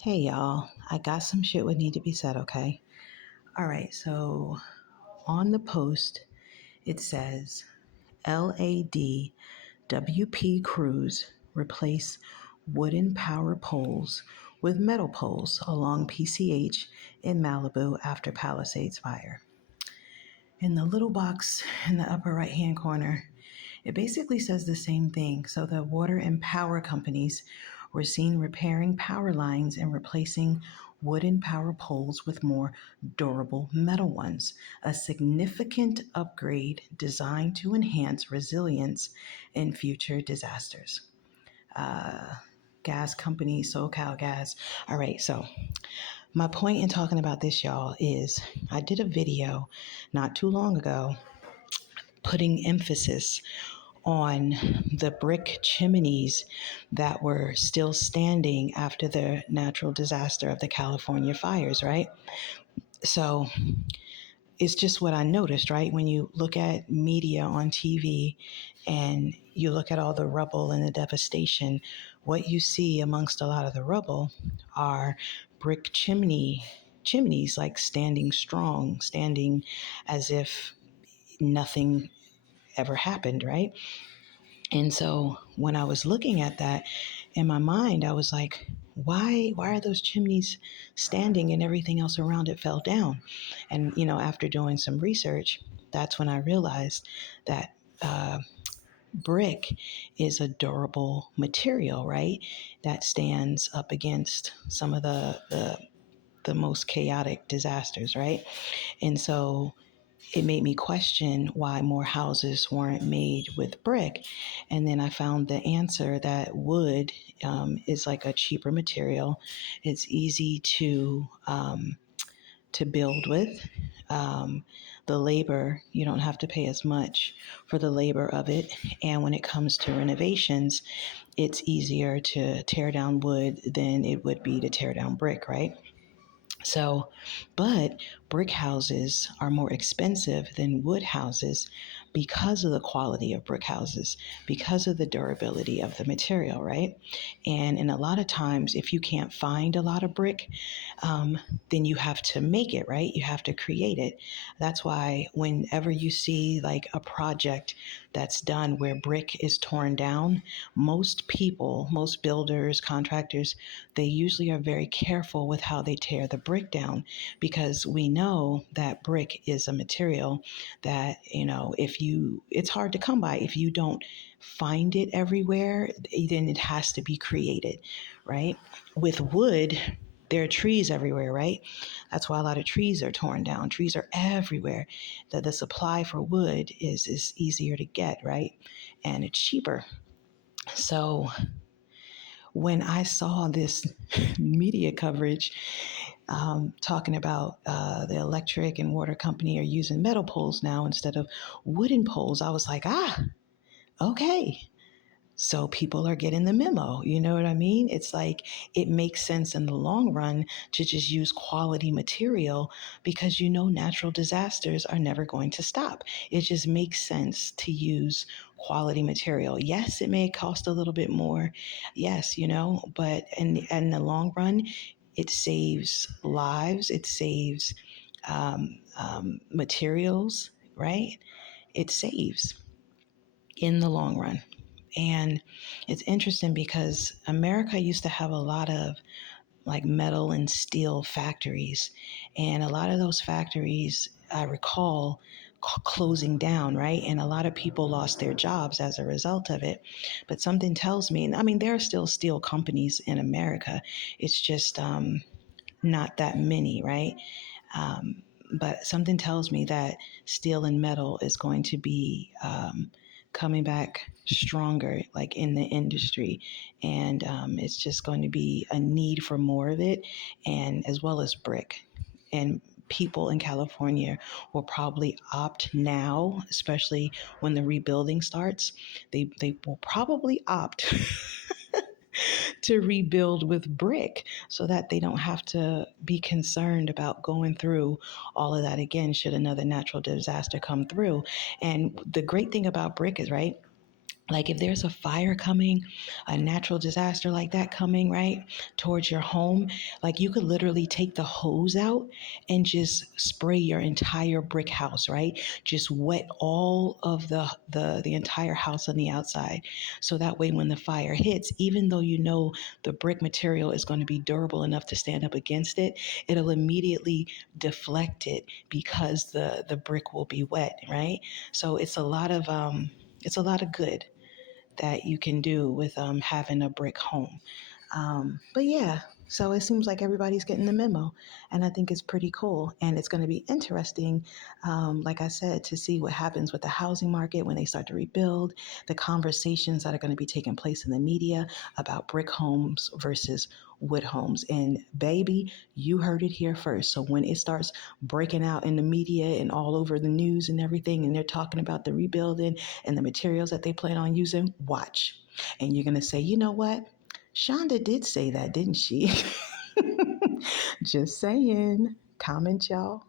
Hey y'all, I got some shit would need to be said, okay? All right, so on the post it says LADWP crews replace wooden power poles with metal poles along PCH in Malibu after Palisades fire. In the little box in the upper right hand corner, it basically says the same thing. So the water and power companies were seen repairing power lines and replacing wooden power poles with more durable metal ones, a significant upgrade designed to enhance resilience in future disasters. Gas company, SoCal Gas. All right, so my point in talking about this, y'all, is I did a video not too long ago putting emphasis on the brick chimneys that were still standing after the natural disaster of the California fires, right? So it's just what I noticed, right? When you look at media on TV and you look at all the rubble and the devastation, what you see amongst a lot of the rubble are brick chimneys like standing strong, standing as if nothing ever happened, right? And so when I was looking at that in my mind, I was like, why are those chimneys standing and everything else around it fell down? And after doing some research, that's when I realized that brick is a durable material, right? That stands up against some of the most chaotic disasters, right? And so it made me question why more houses weren't made with brick. And then I found the answer that wood is like a cheaper material. It's easy to build with. The labor, you don't have to pay as much for the labor of it. And when it comes to renovations, it's easier to tear down wood than it would be to tear down brick, right? So, but brick houses are more expensive than wood houses because of the quality of brick houses, because of the durability of the material, right? And a lot of times, if you can't find a lot of brick, then you have to make it, right? You have to create it. That's why whenever you see like a project that's done where brick is torn down, most people, most builders, contractors, they usually are very careful with how they tear the brick down because we know that brick is a material that, it's hard to come by. If you don't find it everywhere, then it has to be created, right? With wood, there are trees everywhere, right? That's why a lot of trees are torn down. Trees are everywhere. The supply for wood is easier to get, right? And it's cheaper. So when I saw this media coverage talking about the electric and water company are using metal poles now instead of wooden poles, I was like, okay. So people are getting the memo. You know what I mean? It's like it makes sense in the long run to just use quality material because natural disasters are never going to stop. It just makes sense to use quality material. Yes, it may cost a little bit more. Yes, but in the long run, it saves lives. It saves materials, right? It saves in the long run. And it's interesting because America used to have a lot of like metal and steel factories. And a lot of those factories, I recall, closing down, right? And a lot of people lost their jobs as a result of it. But something tells me, I mean, there are still steel companies in America. It's just not that many, right? But something tells me that steel and metal is going to be coming back stronger, like in the industry, and it's just going to be a need for more of it, and as well as brick. And people in California will probably opt now, especially when the rebuilding starts. They will probably opt to rebuild with brick so that they don't have to be concerned about going through all of that again should another natural disaster come through. And the great thing about brick is, right, Like if there's a fire coming, a natural disaster like that coming, right, towards your home, like you could literally take the hose out and just spray your entire brick house, right? Just wet all of the entire house on the outside. So that way when the fire hits, even though you know the brick material is going to be durable enough to stand up against it, it'll immediately deflect it because the brick will be wet, right? So it's a lot of good that you can do with having a brick home. But yeah, so it seems like everybody's getting the memo, and I think it's pretty cool. And it's going to be interesting, like I said, to see what happens with the housing market when they start to rebuild, the conversations that are going to be taking place in the media about brick homes versus wood homes. And baby, you heard it here first. So when it starts breaking out in the media and all over the news and everything, and they're talking about the rebuilding and the materials that they plan on using, watch. And you're going to say, you know what? Shanda did say that, didn't she? Just saying. Comment, y'all.